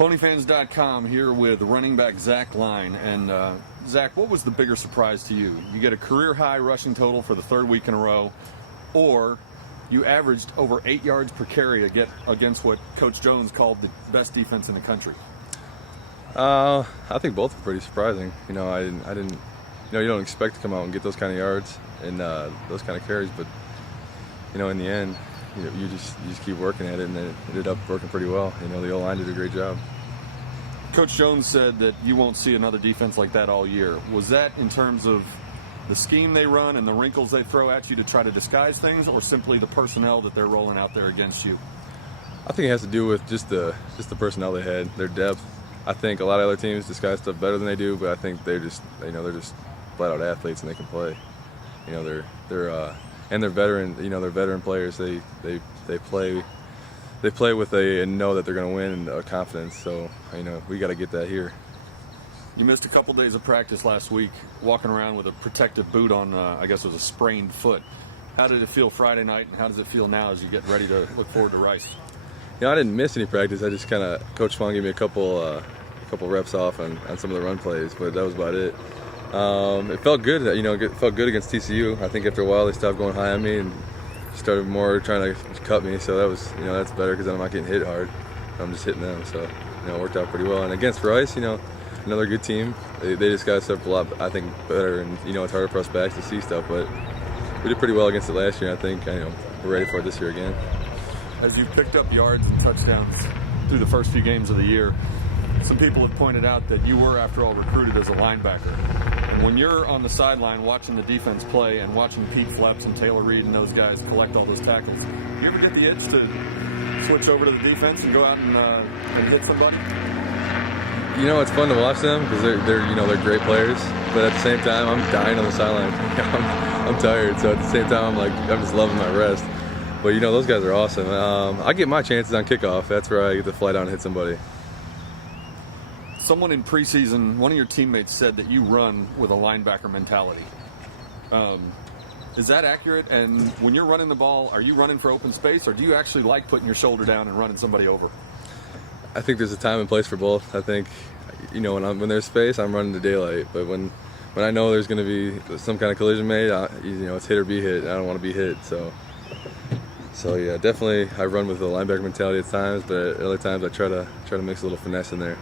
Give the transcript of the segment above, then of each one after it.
Ponyfans.com here with running back Zach Line. And Zach, what was the bigger surprise to you? You get a career-high rushing total for the third week in a row, or you averaged over 8 yards per carry against what Coach Jones called the best defense in the country? I think both are pretty surprising. You didn't. You don't expect to come out and get those kind of yards and those kind of carries, but in the end, you just keep working at it, and it ended up working pretty well. The O-line did a great job. Coach Jones said that you won't see another defense like that all year. Was that in terms of the scheme they run and the wrinkles they throw at you to try to disguise things, or simply the personnel that they're rolling out there against you? I think it has to do with just the personnel they had, their depth. I think a lot of other teams disguise stuff better than they do, but I think they're just flat out athletes and they can play. They're veteran. They're veteran players. They play with and know that they're going to win and confidence. So we got to get that here. You missed a couple days of practice last week, walking around with a protective boot on. I guess it was a sprained foot. How did it feel Friday night, and how does it feel now as you get ready to look forward to Rice? I didn't miss any practice. I just Coach Fong gave me a couple reps off on some of the run plays, but that was about it. It felt good. It felt good against TCU. I think after a while they stopped going high on me and started more trying to cut me. So that was, that's better because I'm not getting hit hard. I'm just hitting them. So it worked out pretty well. And against Rice, another good team. They just got us up a lot, I think, better. And it's harder for us backs to see stuff, but we did pretty well against it last year. I think we're ready for it this year again. As you've picked up yards and touchdowns through the first few games of the year, some people have pointed out that you were, after all, recruited as a linebacker. And when you're on the sideline watching the defense play and watching Pete Fleps and Taylor Reed and those guys collect all those tackles, do you ever get the itch to switch over to the defense and go out and hit somebody? It's fun to watch them because they're great players. But at the same time, I'm dying on the sideline. I'm tired, so at the same time, I'm just loving my rest. But those guys are awesome. I get my chances on kickoff. That's where I get to fly down and hit somebody. Someone in preseason, one of your teammates said that you run with a linebacker mentality. Is that accurate? And when you're running the ball, are you running for open space, or do you actually like putting your shoulder down and running somebody over? I think there's a time and place for both. I think, when there's space, I'm running to daylight. But when I know there's going to be some kind of collision made, it's hit or be hit. I don't want to be hit. So yeah, definitely I run with a linebacker mentality at times, but at other times I try to mix a little finesse in there.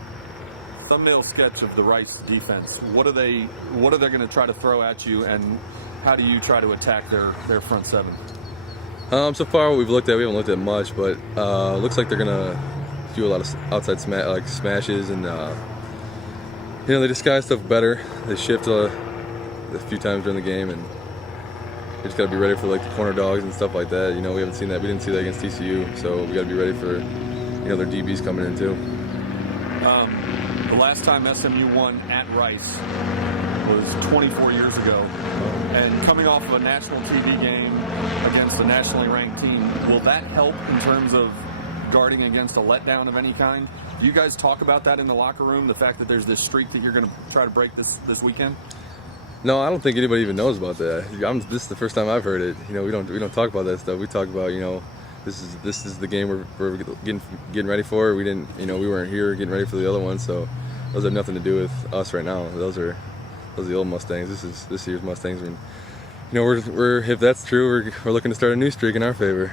Thumbnail sketch of the Rice defense. What are they going to try to throw at you, and how do you try to attack their front seven? So far what we've looked at, we haven't looked at much, but looks like they're going to do a lot of outside smashes, and they disguise stuff better. They shift a few times during the game, and we just got to be ready for the corner dogs and stuff like that. We haven't seen that. We didn't see that against TCU, so we got to be ready for their DBs coming in too. The last time SMU won at Rice was 24 years ago, and coming off of a national TV game against a nationally ranked team, will that help in terms of guarding against a letdown of any kind? Do you guys talk about that in the locker room, the fact that there's this streak that you're going to try to break this weekend? No, I don't think anybody even knows about that. This is the first time I've heard it. We don't talk about that stuff. We talk about this is the game we're getting ready for. We didn't we weren't here getting ready for the other one, so those have nothing to do with us right now. Those are the old Mustangs. This year's Mustangs. We're if that's true, we're looking to start a new streak in our favor.